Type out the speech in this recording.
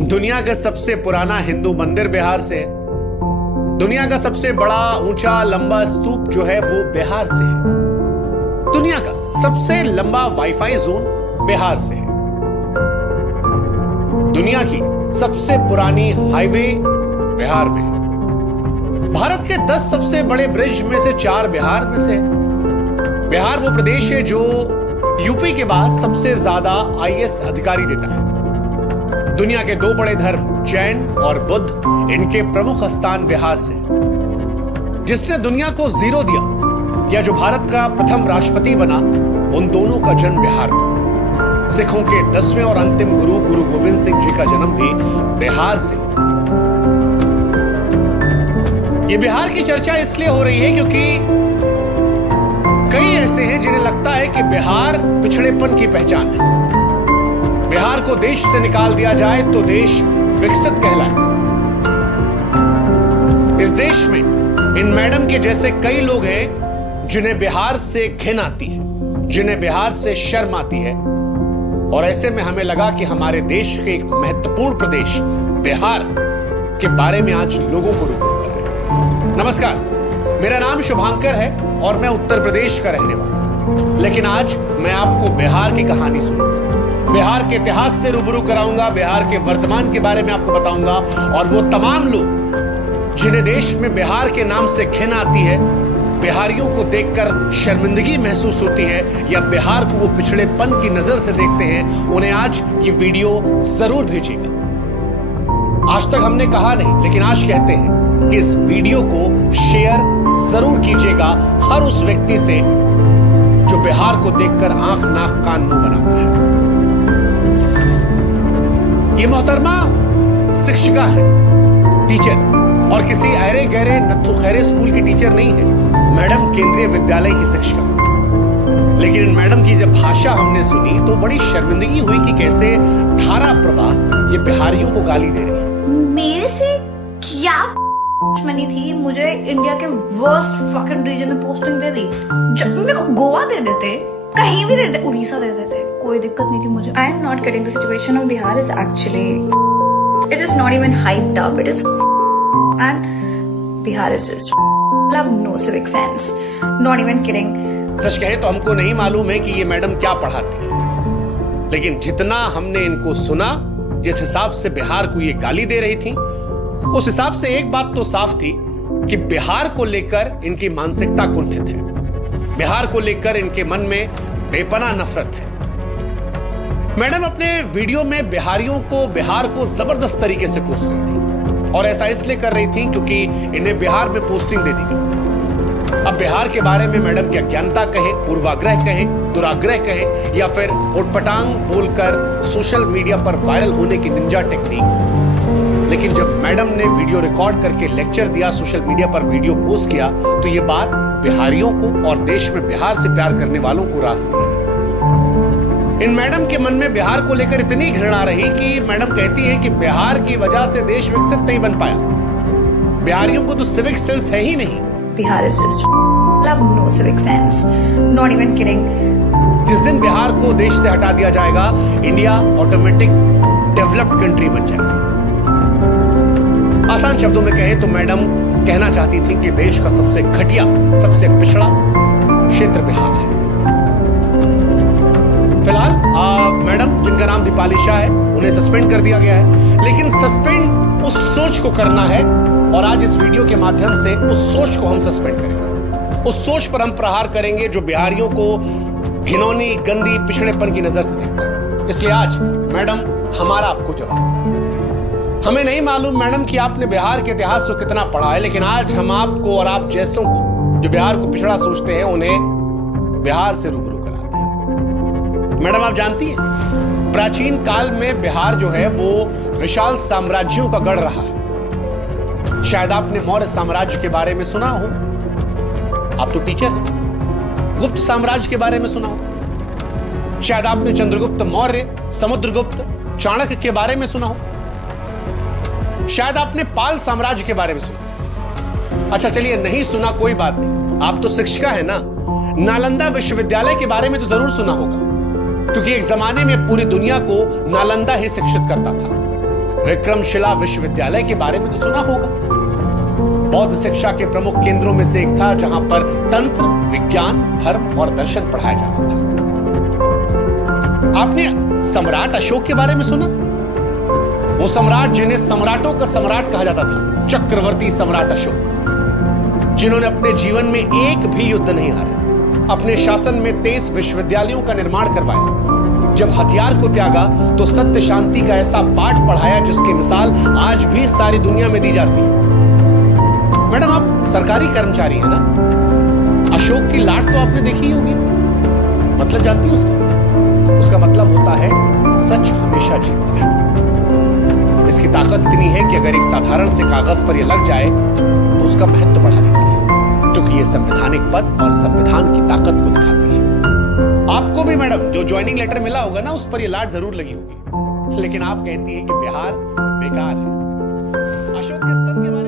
दुनिया का सबसे पुराना हिंदू मंदिर बिहार से है। दुनिया का सबसे बड़ा ऊंचा लंबा स्तूप जो है वो बिहार से है। दुनिया का सबसे लंबा वाईफाई जोन बिहार से है। दुनिया की सबसे पुरानी हाईवे बिहार में है। भारत के 10 सबसे बड़े ब्रिज में से 4 बिहार में से है। बिहार वो प्रदेश है जो यूपी के बाद सबसे ज्यादा आईएएस अधिकारी देता है। दुनिया के 2 बड़े धर्म जैन और बुद्ध, इनके प्रमुख स्थान बिहार से। जिसने दुनिया को जीरो दिया या जो भारत का प्रथम राष्ट्रपति बना, उन दोनों का जन्म बिहार में। सिखों के 10वें और अंतिम गुरु गुरु गोविंद सिंह जी का जन्म भी बिहार से। ये बिहार की चर्चा इसलिए हो रही है क्योंकि कई ऐसे हैं जिन्हें लगता है कि बिहार पिछड़ेपन की पहचान है। बिहार को देश से निकाल दिया जाए तो देश विकसित कहलाएगा। इस देश में इन मैडम के जैसे कई लोग हैं जिन्हें बिहार से घिन आती है, जिन्हें बिहार से शर्म आती है। और ऐसे में हमें लगा कि हमारे देश के एक महत्वपूर्ण प्रदेश बिहार के बारे में आज लोगों को रूबरू कराएं। नमस्कार, मेरा नाम शुभांकर है और मैं उत्तर प्रदेश का रहने वाला हूं। लेकिन आज मैं आपको बिहार की कहानी सुनाऊंगा, बिहार के इतिहास से रूबरू कराऊंगा, बिहार के वर्तमान के बारे में आपको बताऊंगा। और वो तमाम लोग जिन्हें देश में बिहार के नाम से घिन आती है, बिहारियों को देखकर शर्मिंदगी महसूस होती है या बिहार को वो पिछड़ेपन की नजर से देखते हैं, उन्हें आज ये वीडियो जरूर भेजिएगा। आज तक हमने कहा नहीं, लेकिन आज कहते हैं कि इस वीडियो को शेयर जरूर कीजिएगा हर उस व्यक्ति से जो बिहार को देखकर आंख नाक कान मुंह बनाता है। ये मोहतरमा शिक्षिका है, टीचर, और किसी अरे गहरे नत्थु खैरे स्कूल की टीचर नहीं है। मैडम केंद्रीय विद्यालय की शिक्षिका। लेकिन इन मैडम की जब भाषा हमने सुनी तो बड़ी शर्मिंदगी हुई कि कैसे धारा प्रवाह ये बिहारियों को गाली दे रही है। मेरे से क्या दुश्मनी थी? मुझे इंडिया के वर्स्ट फकिंग रीजन में पोस्टिंग दे दी। जब मेरे को गोवा दे देते, कहीं भी दे देते, उड़ीसा दे देते, कोई दिक्कत नहीं थी मुझे। I am not getting the situation of Bihar is actually, it is not even hyped up, it is and Bihar is just have no civic sense, not even kidding। सच कहे तो हमको नहीं मालूम है कि ये मैडम क्या पढ़ाती है, लेकिन जितना हमने इनको सुना, जिस हिसाब से बिहार को ये गाली दे रही थी, उस हिसाब से एक बात तो साफ थी कि बिहार को लेकर इनकी मानसिकता कुंठित है। बिहार को लेकर इनके मन में बेपनाह नफरत है। मैडम अपने वीडियो में बिहारियों को, बिहार को जबरदस्त तरीके से कोस रही थी। और ऐसा इसलिए कर रही थी क्योंकि इन्हें बिहार में पोस्टिंग दे दी गई। अब बिहार के बारे में मैडम की अज्ञानता कहें, पूर्वाग्रह कहें, दुराग्रह कहें, या फिर उटपटांग बोलकर सोशल मीडिया पर वायरल होने की निंजा टेक्निक, लेकिन जब मैडम ने वीडियो रिकॉर्ड करके लेक्चर दिया, सोशल मीडिया पर वीडियो पोस्ट किया, तो ये बात बिहारियों को और देश में बिहार से प्यार करने वालों को रास नहीं आई। इन मैडम के मन में बिहार को लेकर इतनी घृणा रही कि मैडम कहती है कि बिहार की वजह से देश विकसित नहीं बन पाया। बिहारियों को तो सिविक सेंस है ही नहीं। Bihar is just have no civic sense, not even kidding। जिस दिन बिहार को देश से हटा दिया जाएगा, इंडिया ऑटोमेटिक डेवलप्ड कंट्री बन जाएगा। आसान शब्दों में कहें तो मैडम कहना चाहती थी कि देश का सबसे घटिया, सबसे पिछड़ा क्षेत्र बिहार है। फिलहाल मैडम, जिनका नाम दीपाली शाह है, उन्हें सस्पेंड कर दिया गया है। लेकिन सस्पेंड उस सोच को करना है, और आज इस वीडियो के माध्यम से उस सोच को हम सस्पेंड करेंगे। उस सोच पर हम प्रहार करेंगे जो बिहारियों को घिनौनी, गंदी, पिछड़ेपन की नजर से देखता है। इसलिए आज मैडम, हमारा आपको जवाब। हमें नहीं मालूम मैडम कि आपने बिहार के इतिहास को कितना पढ़ा है, लेकिन आज हम आपको और आप जैसों को जो बिहार को पिछड़ा सोचते हैं, उन्हें बिहार से रूबरू कराते हैं। मैडम, आप जानती हैं, प्राचीन काल में बिहार जो है वो विशाल साम्राज्यों का गढ़ रहा है। शायद आपने मौर्य साम्राज्य के बारे में सुना हो, आप तो टीचर हैं। गुप्त साम्राज्य के बारे में सुना हो, शायद आपने चंद्रगुप्त मौर्य, समुद्रगुप्त, चाणक्य के बारे में सुना हो, शायद आपने पाल साम्राज्य के बारे में सुना। अच्छा चलिए, नहीं सुना कोई बात नहीं, आप तो शिक्षिका है ना। नालंदा विश्वविद्यालय के बारे में तो जरूर सुना होगा, क्योंकि एक जमाने में पूरी दुनिया को नालंदा ही शिक्षित करता था। विक्रमशिला विश्वविद्यालय के बारे में तो सुना होगा। बौद्ध शिक्षा के प्रमुख केंद्रों में से एक था जहां पर तंत्र, विज्ञान, धर्म और दर्शन पढ़ाया जाता था। आपने सम्राट अशोक के बारे में सुना? वो सम्राट जिन्हें सम्राटों का सम्राट कहा जाता था, चक्रवर्ती सम्राट अशोक, जिन्होंने अपने जीवन में एक भी युद्ध नहीं हारे, अपने शासन में 23 विश्वविद्यालयों का निर्माण करवाया। जब हथियार को त्यागा तो सत्य शांति का ऐसा पाठ पढ़ाया जिसकी मिसाल आज भी सारी दुनिया में दी जाती है। मैडम, आप सरकारी कर्मचारी हैं ना? अशोक की लाट तो आपने देखी ही होगी। मतलब जानती है उसका? उसका मतलब होता है सच हमेशा जीतता है। इसकी ताकत इतनी है कि अगर एक साधारण से कागज पर यह लग जाए तो उसका महत्व बढ़ा देती है, क्योंकि यह संवैधानिक पद और संविधान की ताकत को दिखाती है। आपको भी मैडम जो ज्वाइनिंग लेटर मिला होगा ना, उस पर यह लाट जरूर लगी होगी, लेकिन आप कहती हैं कि बिहार बेकार है। अशोक के स्तंभ के बारे में